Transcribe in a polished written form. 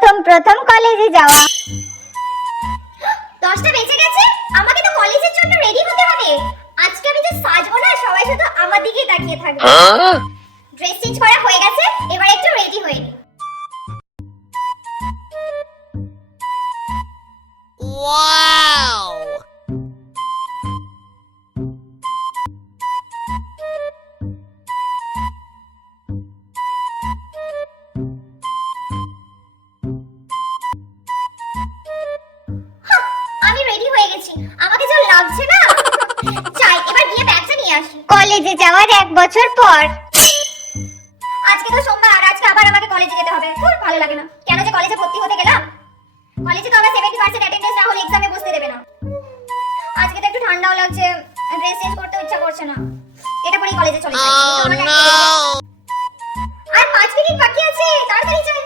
প্রথম প্রথম কলেজে যাওয়া। 10টা বেজে গেছে, আমাকে তো কলেজের জন্য রেডি হতে হবে। আজকে আমি যে সাজবো না, সবাই শুধু আমার দিকেই তাকিয়ে থাকবে। ড্রেস চেঞ্জ করা হয়ে গেছে, এবার একটু রেডি হয়ে নি। ওয়াও! আমি রেডি হয়ে গেছি, আমাকে যা লাগছে না। যাই এবার গিয়ে ব্যাগটা নিয়ে আসি। কলেজে যাওয়ার 1 বছর পর। আজকে তো সোমবার, আর আজকে আবার আমাকে কলেজে যেতে হবে। খুব ভালো লাগে না, কেন যে কলেজে ভর্তি হতে গেলাম। কলেজে তো আবার 70% অ্যাটেন্ডেন্স না হলে এক্সামে বসতে দেবে না। আজকে তো একটু ঠান্ডাও লাগছে, ড্রেস চেঞ্জ করতে ইচ্ছা করছে না। এটা পরেই কলেজে চলে যাই। Oh no! আর 5 মিনিট বাকি আছে, তাড়াতাড়ি যাই।